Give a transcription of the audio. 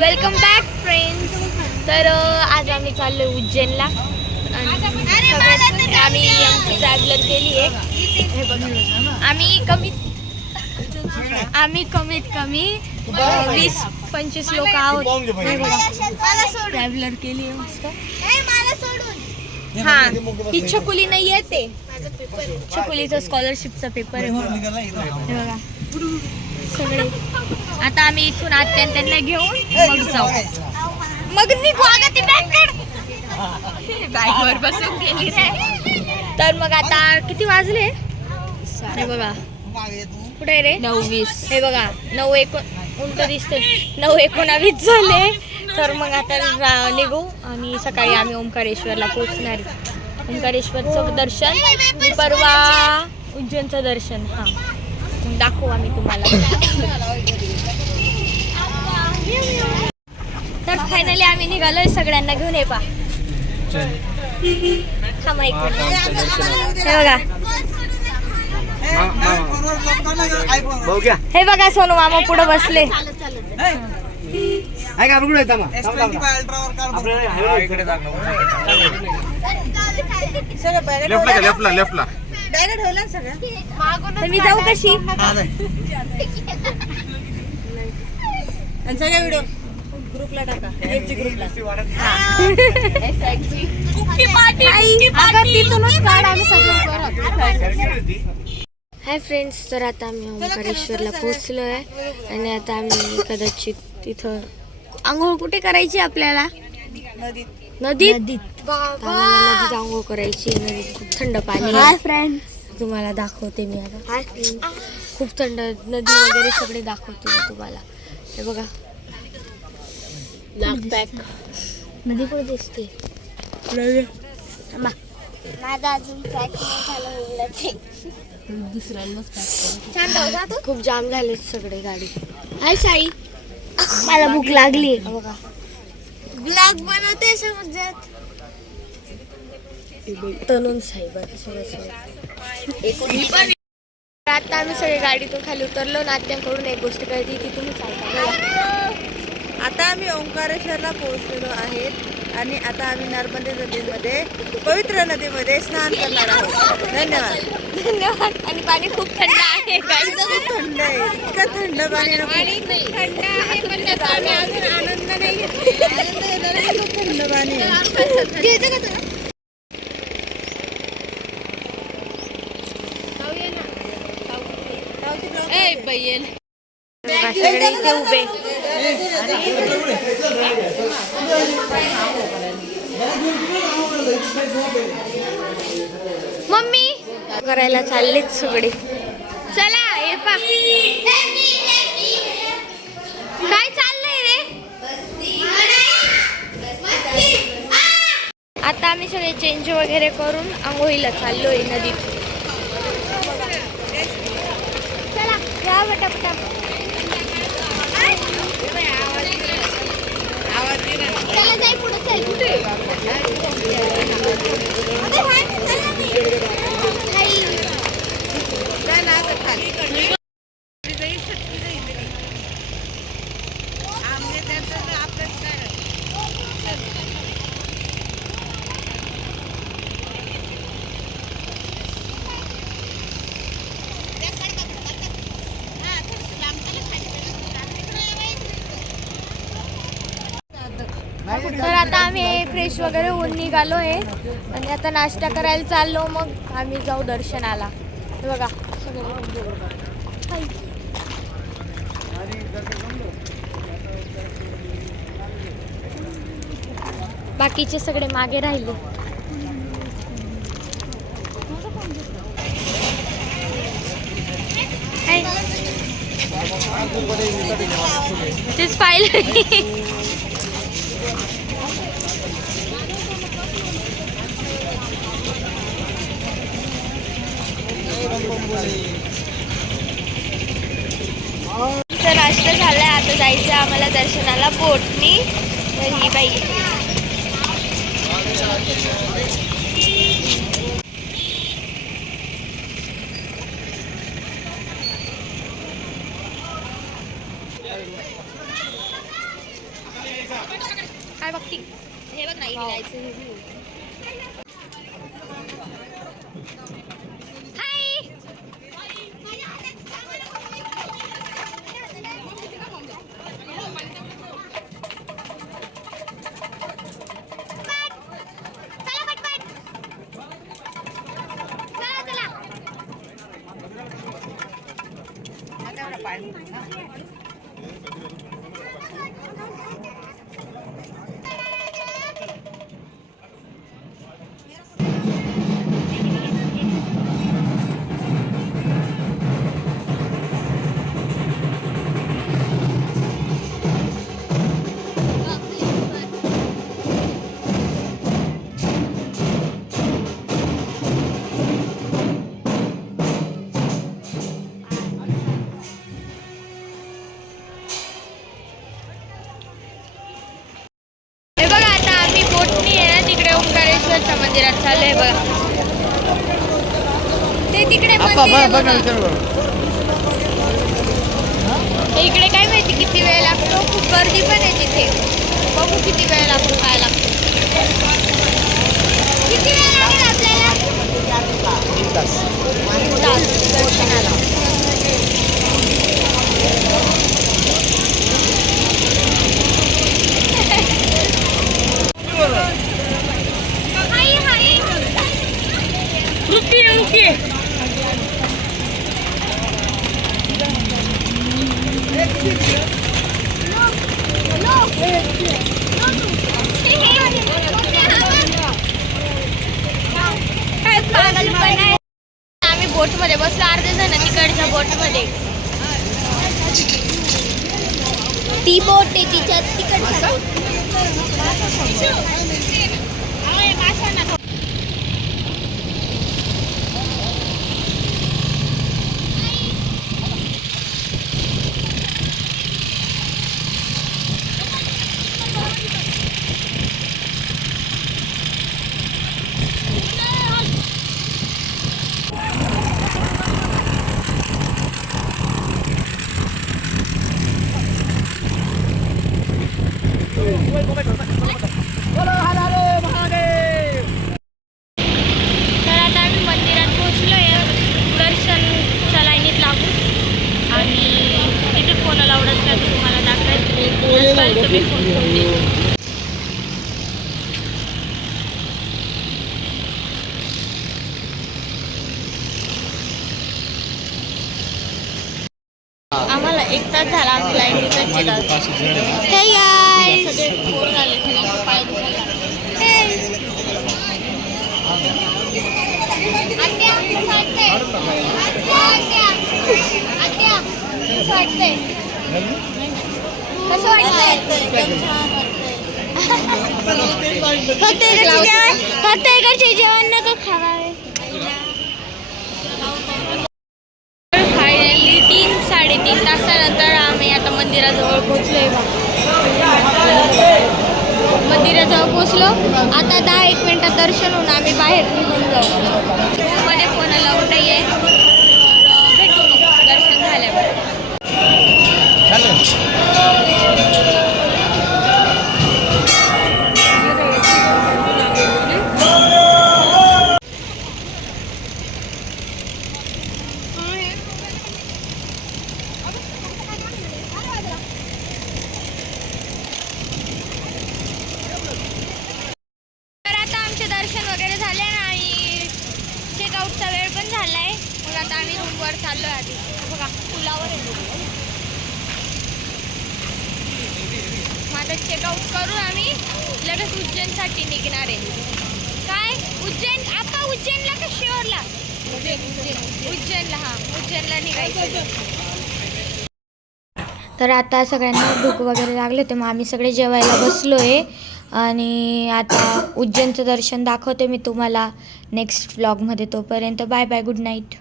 Welcome back friends. तर आज आम्ही चाललो उज्जैनला आणि आम्ही आमची ट्रॅव्हलर केली आहे. आम्ही कमीत कमी 20-25 लोक आहोत. ट्रॅव्हलर केली आहे मस्त. हा ही छकुली नाही येते. छकुलीचा स्कॉलरशिपचा पेपर आहे बघा सगळे. आता आम्ही इथून त्यांना घेऊन मग जाऊ. मग निघू. अगं ती बॅगवर बसून गेली रे. तर मग आता किती वाजले हे बघा. कुठे रे 9:20. हे बघा 9:19 उलट दिसते. 9:19 झाले. तर मग आता निघू आणि सकाळी आम्ही ओंकारेश्वरला पोहोचणार. ओंकारेश्वरचं दर्शन परवा उज्जैनचं दर्शन हा दाखवू आम्ही तुम्हाला. तर फायनली आम्ही निघालोय सगळ्यांना घेऊन. हे पा हे बघा सोनू मामा पुढे बसले. मी जाऊ कशी व्हिडिओ ग्रुपला टाका. Hi friends. तर आता आम्ही ओंकारेश्वरला पोहोचलो आहे आणि आता आम्ही कदाचित तिथं आंघोळ कुठे करायची आपल्याला नदीत. नदीत आंघोळ करायची. नदीत खूप थंड पाणी. हाय फ्रेंड्स तुम्हाला दाखवते मी आता. खूप थंड नदी वगैरे सगळे दाखवते मी तुम्हाला. हे बघा नदी कुठे दिसते. माझा अजून पॅक नाही झालं. खूप जाम झाले सगळे गाडी. हाय साई मला भूक लागली. बघा ब्लॉग बनवते समजत तनुन साहेब. आता आम्ही सगळे गाडीतून खाली उतरलो. नात्यांकडून एक गोष्ट कळली ती तुम्ही सांगा. आता आम्ही ओंकारेश्वरला पोहोचलेलो आहेत आणि आता आम्ही नर्मदे नदीमध्ये पवित्र नदीमध्ये स्नान करणार आहोत. धन्यवाद. आणि पाणी खूप थंड आहे. खूप थंड आहे. इतकं थंड पाणी थंड आहे पण त्याचा आम्ही अजून आनंद नाही घेतला. खूप थंड पाणी आहे. सगळे इथे उभे. मम्मी करायला चाललेत सगळे. चला हे पा काय चाललंय रे. आता आम्ही सगळे चेंज वगैरे करून आंघोळीला चाललोय नदीत. चला या पटापटा. चला जाई पुढे चल. कुठे तर आता आम्ही फ्रेश वगैरे होऊन निघालो आहे आणि आता नाश्ता करायला चाललो. मग आम्ही जाऊ दर्शनाला. हे बघा बाकीचे सगळे मागे राहिले. तेच पाहिलं. नाश्ता झालाय. आता जायचं आम्हाला दर्शनाला बोटनी. तर ही बाई काय बघती हे बघ नाही ओंकारेश्वरच्या मंदिरात चाललंय बघा. ते तिकडे मंदिर आहे बघा. इकडे काय माहिती किती वेळ लागतो. खूप गर्दी पण आहे तिथे. बघू किती वेळ लागतो काय लागतो. किती वेळ लागेल आपल्याला. 1 तास दर्शनाला. रुकिए आम्ही बोट मध्ये बसलो अर्धे जण तिकडच्या बोट मध्ये. ती बोट आहे तिच्या तिकडच्या. आम्हाला 1 तास झाला आम्ही लाईनीतच हे गाईस सगळे बोर झाले सगळ्यांचे पाय दुखायला कसं वाटतंय. फक्त इकडचे जेवण नको खावावे. फायनली 3-3.5 तासानंतर आम्ही आता मंदिराजवळ पोहोचलोय. मंदिराजवळ पोहोचलो. आता 10-1 मिनिटात दर्शन होऊन आम्ही बाहेर निघून जाऊ. मध्ये फोन लावून नाही आहे. भेटू दर्शन झाल्यावर. दर्शन वगैरे झाले आणि चेकआउटचा वेळ पण झाला आहे. मग आता आम्ही रूमवर चाललो आहे. आधी बघा पुलावर आहे. माझं चेकआउट करून आम्ही लगेच उज्जैनसाठी निघणार आहे. काय उज्जैन आपण उज्जैनला का शिवरला. उज्जैनला. हां उज्जैनला निघायचं. तर आता सगळ्यांना भूक वगैरे लागले होते. मग आम्ही सगळे जेवायला बसलो आहे. आणि आता उज्जैनचं दर्शन दाखवते मी तुम्हाला नेक्स्ट व्लॉगमध्ये. तोपर्यंत बाय बाय गुड नाईट.